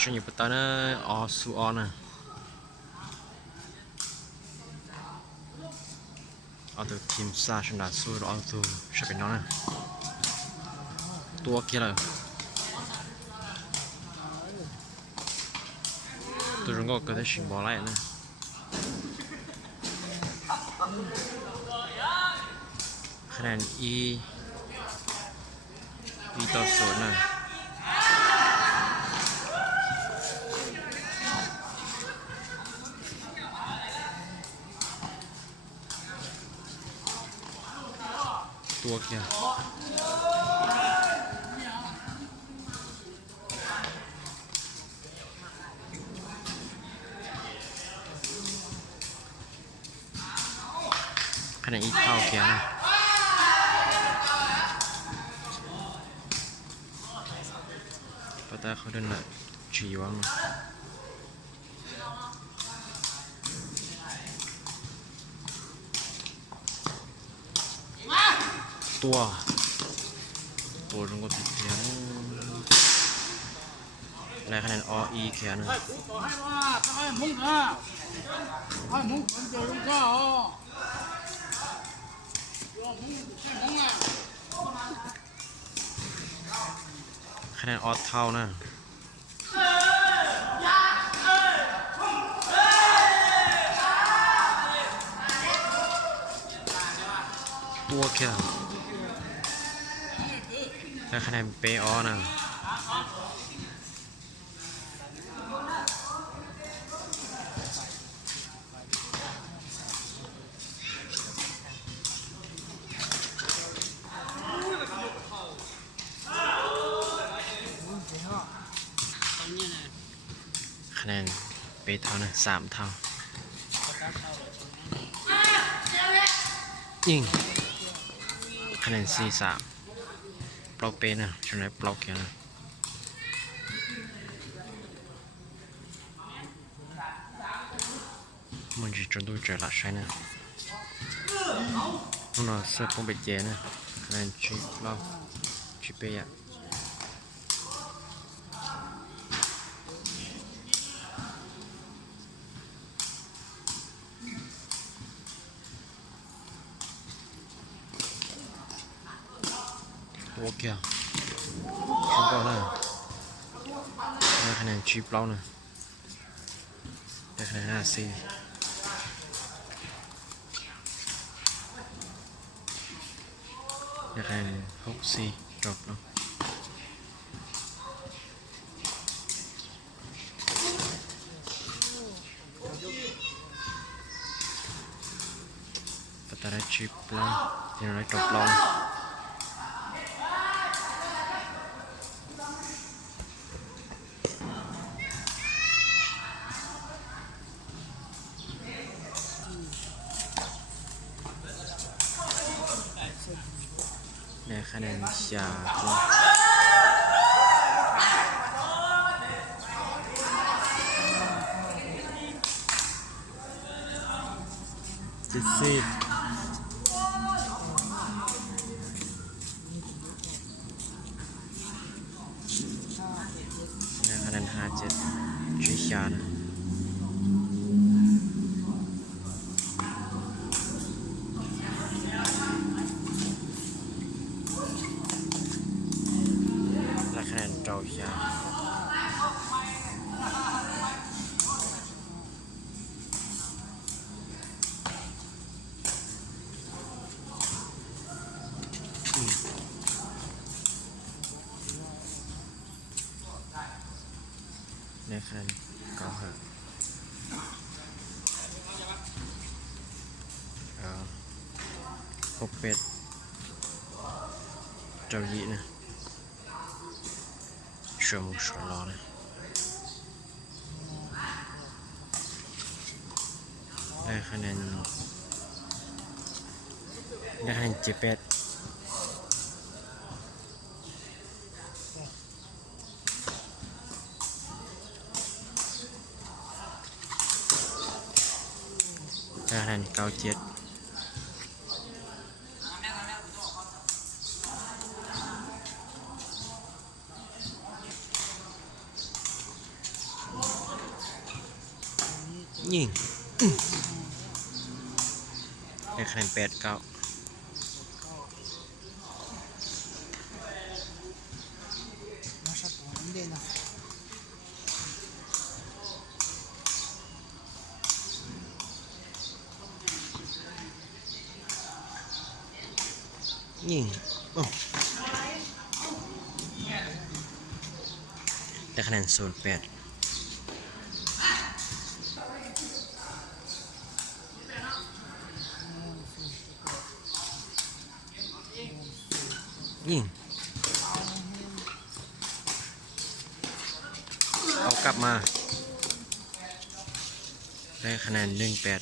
ช่วงนี้ปตานะออสูออนะเอาตัวทีมซาชนะสู้เอาตัวชาเป็นน้องนะตัวเกี่ยวเลยตัวรงก็เกิดได้ชิงบอลไล่นะคะแนนอีต่อศูนย์นะตัวเกี่ยวคะแนนอีเท่าเกี่ยวนะปตาเขาเดินละจีวังตัวรงก็ติดเขียนได้คะแนนอีเขียนนะคะแนนเท่านะตัวเขียนได้คะแนนเปนะคะแนนเปเท่านะ3 เท่ายิงคะแนน4-3เปล่าเปนะชนะเปล่าเกียนะมันจะจนดูเจอละใช่นะมันเราเสื้อปงเบจเจนะคะแนนชิปเราชิปเปย์โอเคชิปเราได้คะแนนชิปเราได้คะแนน5-4ได้คะแนน6-4จบเนาะปัตตานีชิปเรายังไงจบเราได้คะแนนชา70ได้คะแนน5-7ชิชานะได้คะแนนเจ้าชาในคัน95พบเป็ดเจ้ายีนะชัวมุชัวรอนะได้คะแนน78ได้คะแนน97 ยิงได้คะแนน8-9ยิงได้คะแนน0-8ยิงเอากลับมาได้คะแนน1-8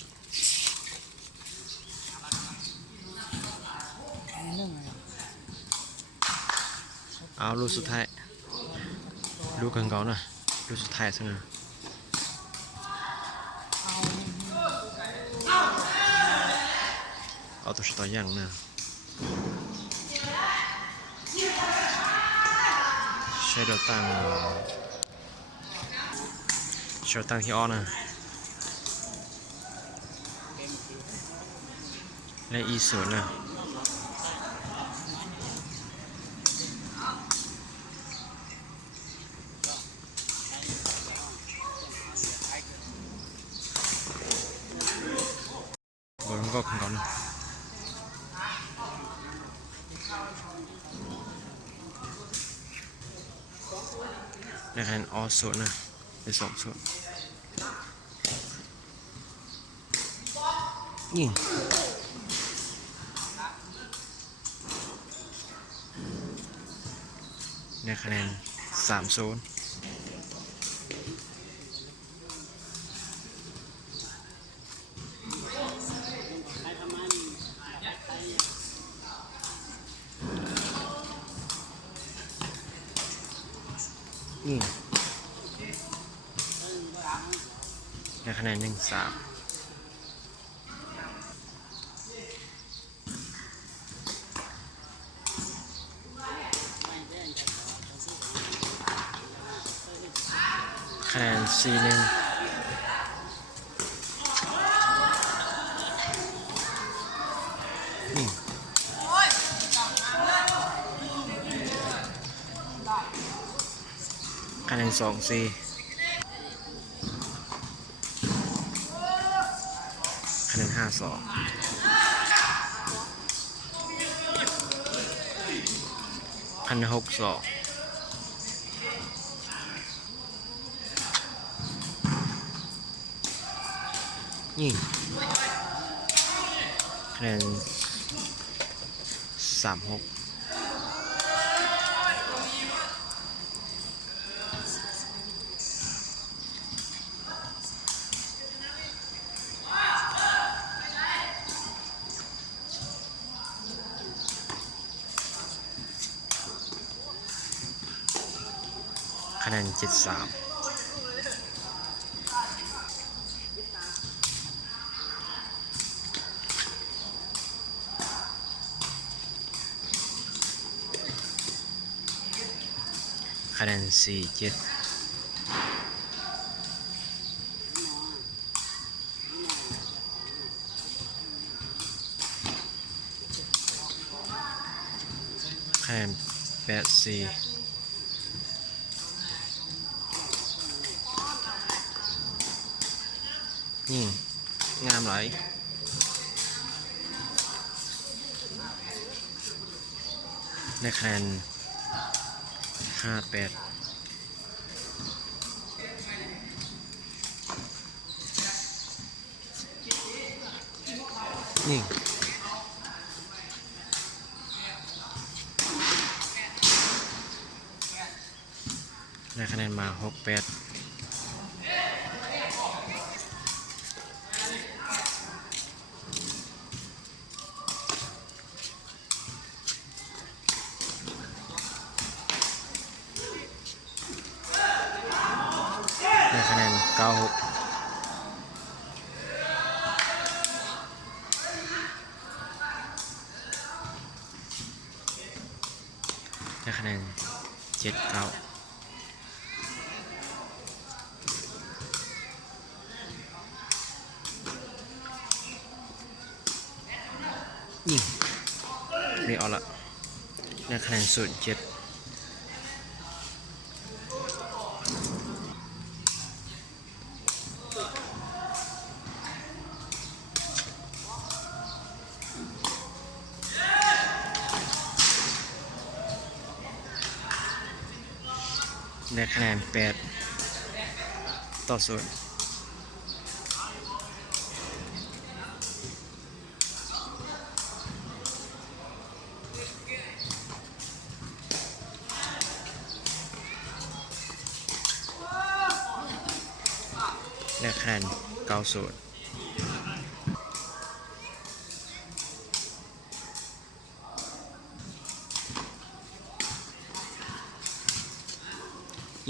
เอาลูกสุดท้ายลูกกันก่อนนะลูกสุดท้ายซะนะเอาตัวต่ออย่างนะใช้ตัวตั้งที่อ้อนะและE0นะบอลก็กันก่อนนะในคะแนนออส0นะเป็น2-0ยิงในคะแนน3-0ยิงในคะแนน1-3คะแนน4-1คะแนน2-4คะแนน5-2คะแนน6-2ยิงคะแนน3-6คะแนน7-3คะแนน4-7คะแนน8-4ยิงงามหลายได้คะแนน5-8ยิงได้คะแนนมา6-8ได้คะแนน9-6ได้คะแนน7-9 นี่เอาละได้คะแนน0.7ได้คะแนน8-0ได้คะแนน90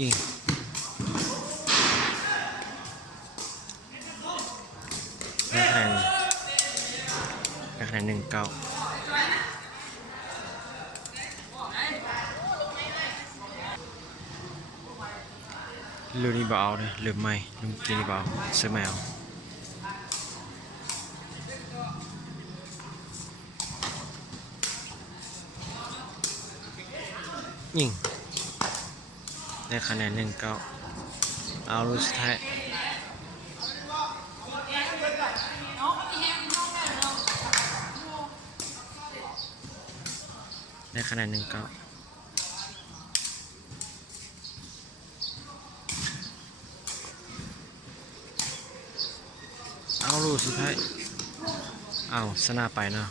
ยิงได้คะแนน19ลืมนี่เบเอาเลยลืมไม่ลืมกินนี่เบเอาซื้อไม่เอายิงได้คะแนน19เอาลูกสุดท้ายได้คะแนน19เอาลูกสุดท้ายเอาชนะไปเนาะ